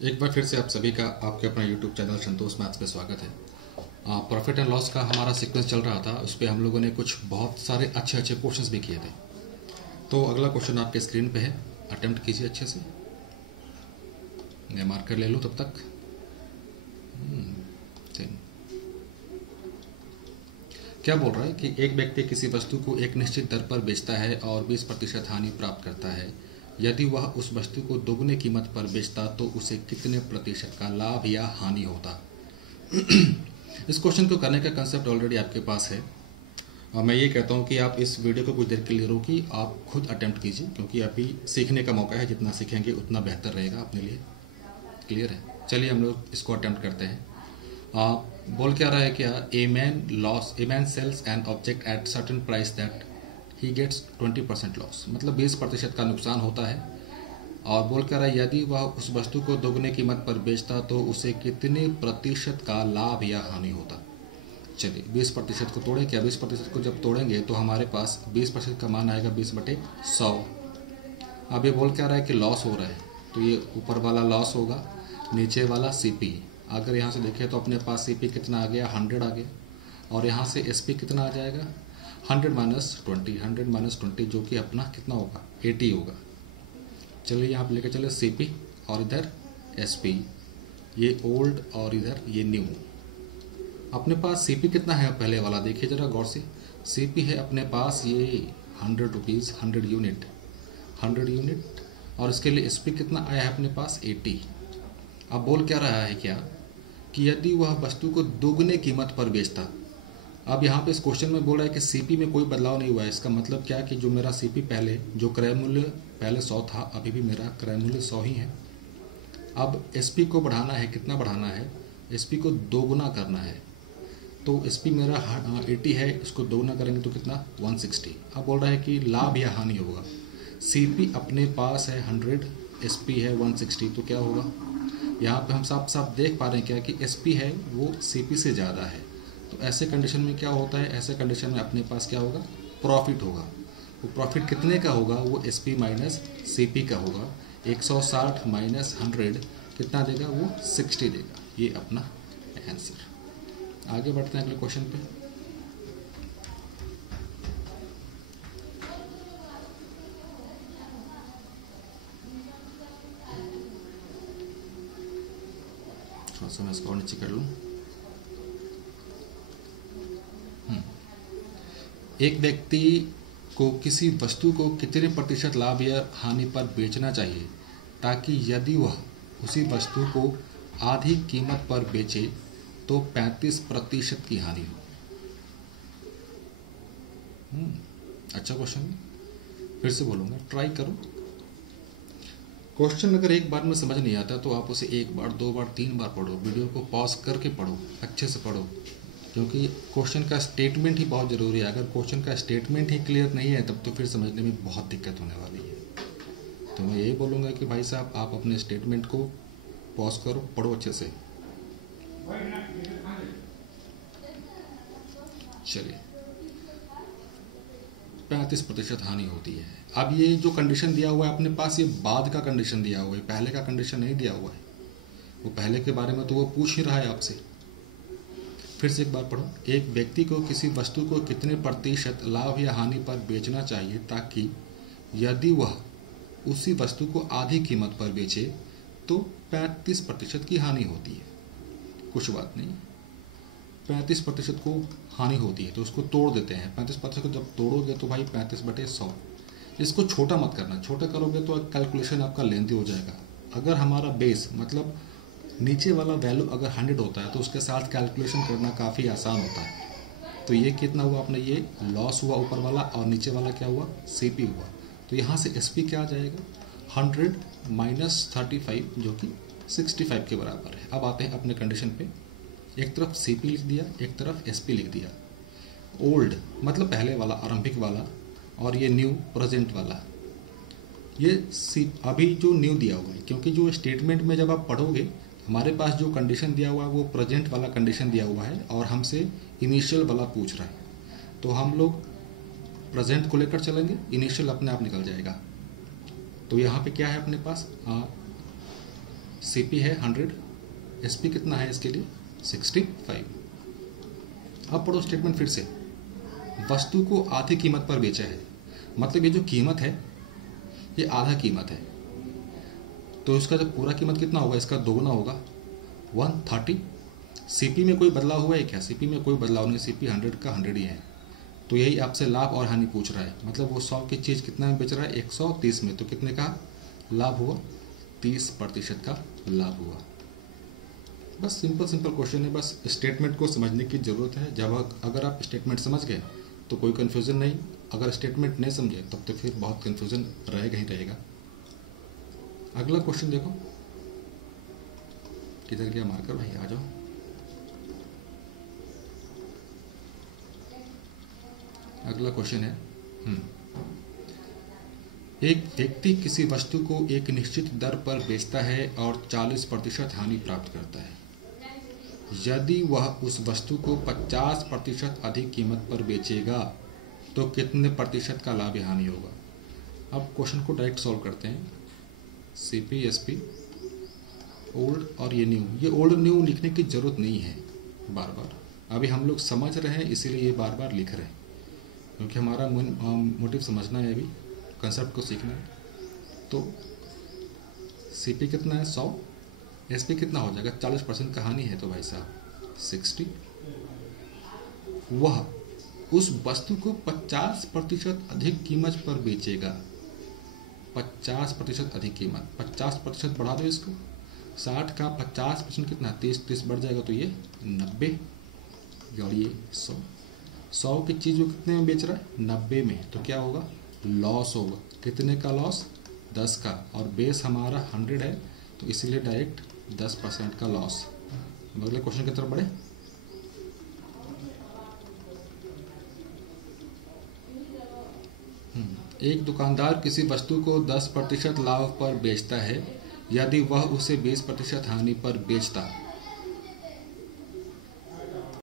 एक बार फिर से आप सभी का आपके अपना YouTube चैनल संतोष मैथ्स पे स्वागत है। प्रॉफिट एंड लॉस का हमारा सीक्वेंस चल रहा था, उस पर हम लोगों ने कुछ बहुत सारे अच्छे अच्छे क्वेश्चंस भी किए थे। तो अगला क्वेश्चन आपके स्क्रीन पे है, अटेम्प्ट कीजिए अच्छे से। मैं मार्कर ले लूँ तब तक। क्या बोल रहा है कि एक व्यक्ति किसी वस्तु को एक निश्चित दर पर बेचता है और 20% हानि प्राप्त करता है। यदि वह उस वस्तु को दोगुने कीमत पर बेचता तो उसे कितने प्रतिशत का लाभ या हानि होता। इस क्वेश्चन को करने का कंसेप्ट ऑलरेडी आपके पास है और मैं ये कहता हूँ कि आप इस वीडियो को कुछ देर के लिए रोकिए, आप खुद अटेम्प्ट कीजिए, क्योंकि अभी सीखने का मौका है। जितना सीखेंगे उतना बेहतर रहेगा अपने लिए। क्लियर है? चलिए हम लोग इसको अटेम्प्ट करते हैं। बोल क्या रहा है क्या, a man sells an object at certain price that he gets 20% loss, मतलब 20% का नुकसान होता है। और बोल क्या रहा है, यदि वह उस वस्तु को दोगुने कीमत पर बेचता तो उसे कितने प्रतिशत का लाभ या हानि होता। चलिए 20% को तोड़े क्या, 20% को जब तोड़ेंगे तो हमारे पास 20% का मान आएगा 20/100। अब ये बोल क्या रहा है कि लॉस हो रहा है, तो ये ऊपर वाला लॉस होगा, नीचे वाला सीपी। अगर यहाँ से देखें तो अपने पास सीपी कितना आ गया, 100 आ गया, और यहाँ से एसपी कितना आ जाएगा, 100 - 20 जो कि अपना कितना होगा, 80 होगा। चलिए यहाँ पे लेके चले सीपी और इधर एसपी, ये ओल्ड और इधर ये न्यू। अपने पास सीपी कितना है पहले वाला, देखिए जरा गौर से। सीपी है अपने पास ये 100 रुपीज़, 100 यूनिट, और इसके लिए एसपी कितना आया है अपने पास, 80। अब बोल क्या रहा है क्या कि यदि वह वस्तु को दोगुने कीमत पर बेचता। अब यहाँ पे इस क्वेश्चन में बोल रहा है कि सीपी में कोई बदलाव नहीं हुआ है। इसका मतलब क्या कि जो मेरा सीपी पहले, जो क्रय मूल्य पहले 100 था, अभी भी मेरा क्रय मूल्य 100 ही है। अब एसपी को बढ़ाना है, कितना बढ़ाना है, एसपी को दोगुना करना है। तो एसपी मेरा 80 है, इसको दोगुना करेंगे तो कितना, 160। अब बोल रहा है कि लाभ या हानि होगा। सीपी अपने पास है 100, एसपी है 160, तो क्या होगा, यहाँ पे हम साफ साफ देख पा रहे हैं क्या कि एसपी है वो सीपी से ज़्यादा है। तो ऐसे कंडीशन में क्या होता है, ऐसे कंडीशन में अपने पास क्या होगा, प्रॉफिट होगा। वो प्रॉफिट कितने का होगा, वो एसपी माइनस सीपी का होगा। 160 - 100 कितना देगा, वो 60 देगा। ये अपना आंसर। आगे बढ़ते हैं अगले क्वेश्चन पे। थोड़ा सा मैं इसको नीचे कर लूँ। एक व्यक्ति को किसी वस्तु को कितने प्रतिशत लाभ या हानि पर बेचना चाहिए ताकि यदि वह उसी वस्तु को आधी कीमत पर बेचे तो 35% की हानि हो। अच्छा क्वेश्चन है, फिर से बोलूँगा, ट्राई करो। क्वेश्चन अगर एक बार में समझ नहीं आता तो आप उसे 1 बार 2 बार 3 बार पढ़ो, वीडियो को पॉज करके पढ़ो, अच्छे से पढ़ो, क्योंकि क्वेश्चन का स्टेटमेंट ही बहुत ज़रूरी है। अगर क्वेश्चन का स्टेटमेंट ही क्लियर नहीं है तब तो फिर समझने में बहुत दिक्कत होने वाली है। तो मैं यही बोलूँगा कि भाई साहब आप अपने स्टेटमेंट को पॉज करो, पढ़ो अच्छे से। चलिए 35% हानि होती है। अब ये जो कंडीशन दिया हुआ है अपने पास, ये बाद का कंडीशन दिया हुआ है, पहले का कंडीशन नहीं दिया हुआ है। वो पहले के बारे में तो वो पूछ ही रहा है आपसे। फिर से एक बार पढ़ो। एक व्यक्ति को किसी वस्तु को कितने प्रतिशत लाभ या हानि पर बेचना चाहिए ताकि यदि वह उसी वस्तु को आधी कीमत पर बेचे तो 35% की हानि होती है। कुछ बात नहीं, 35% को हानि होती है तो उसको तोड़ देते हैं। 35% को जब तोड़ोगे तो भाई 35/100। इसको छोटा मत करना, छोटा करोगे तो कैलकुलेशन आपका लेंथी हो जाएगा। अगर हमारा बेस मतलब नीचे वाला वैल्यू अगर 100 होता है तो उसके साथ कैलकुलेशन करना काफ़ी आसान होता है। तो ये कितना हुआ अपने, ये लॉस हुआ ऊपर वाला, और नीचे वाला क्या हुआ, सीपी हुआ। तो यहाँ से एसपी क्या आ जाएगा, 100 - 35 जो कि 65 के बराबर है। अब आते हैं अपने कंडीशन पे। एक तरफ सीपी लिख दिया, एक तरफ एसपी लिख दिया। ओल्ड मतलब पहले वाला, आरंभिक वाला, और ये न्यू प्रेजेंट वाला। ये अभी जो न्यू दिया हुआ है, क्योंकि जो स्टेटमेंट में जब आप पढ़ोगे हमारे पास जो कंडीशन दिया हुआ है वो प्रेजेंट वाला कंडीशन दिया हुआ है और हमसे इनिशियल वाला पूछ रहा है। तो हम लोग प्रेजेंट को लेकर चलेंगे, इनिशियल अपने आप निकल जाएगा। तो यहाँ पे क्या है अपने पास, सीपी है 100, एसपी कितना है इसके लिए 65। अब पढ़ो स्टेटमेंट फिर से। वस्तु को आधी कीमत पर बेचा है, मतलब ये जो कीमत है ये आधा कीमत है, तो इसका जब पूरा कीमत कितना होगा, इसका दोगुना होगा 130। सीपी में कोई बदलाव हुआ है क्या? सीपी में कोई बदलाव नहीं, सीपी 100 का 100 ही है। तो यही आपसे लाभ और हानि पूछ रहा है, मतलब वो 100 की चीज़ कितना में बेच रहा है 130 में, तो कितने का लाभ हुआ 30% का लाभ हुआ। बस सिंपल क्वेश्चन है, बस स्टेटमेंट को समझने की ज़रूरत है। जब अगर आप स्टेटमेंट समझ गए तो कोई कन्फ्यूज़न नहीं, अगर स्टेटमेंट नहीं समझे तब तो फिर बहुत कन्फ्यूज़न रहेगा ही रहेगा। अगला क्वेश्चन देखो, किधर गया मार्कर भाई, आ जाओ। अगला क्वेश्चन है, एक व्यक्ति किसी वस्तु को एक निश्चित दर पर बेचता है और 40% हानि प्राप्त करता है। यदि वह उस वस्तु को 50% अधिक कीमत पर बेचेगा तो कितने प्रतिशत का लाभ या हानि होगा? अब क्वेश्चन को डायरेक्ट सॉल्व करते हैं। सीपी, एसपी, ओल्ड और ये न्यू, ये ओल्ड न्यू लिखने की जरूरत नहीं है बार बार, अभी हम लोग समझ रहे हैं इसीलिए ये बार बार लिख रहे हैं, क्योंकि हमारा मोटिव समझना है, अभी कंसेप्ट को सीखना है। तो सीपी कितना है 100, एसपी कितना हो जाएगा 40% का हानि है तो भाई साहब 60। वह उस वस्तु को 50% अधिक कीमत पर बेचेगा, 50% अधिक कीमत, 50% बढ़ा दो इसको, 60 का 50% कितना 30 बढ़ जाएगा तो ये 90 और ये 100 की चीज़ वो कितने में बेच रहा है 90 में, तो क्या होगा लॉस होगा। कितने का लॉस 10 का, और बेस हमारा 100 है तो इसीलिए डायरेक्ट 10% का लॉस। अगले क्वेश्चन की तरफ बढ़े। एक दुकानदार किसी वस्तु को 10% लाभ पर बेचता है। यदि वह उसे 20% हानि पर बेचता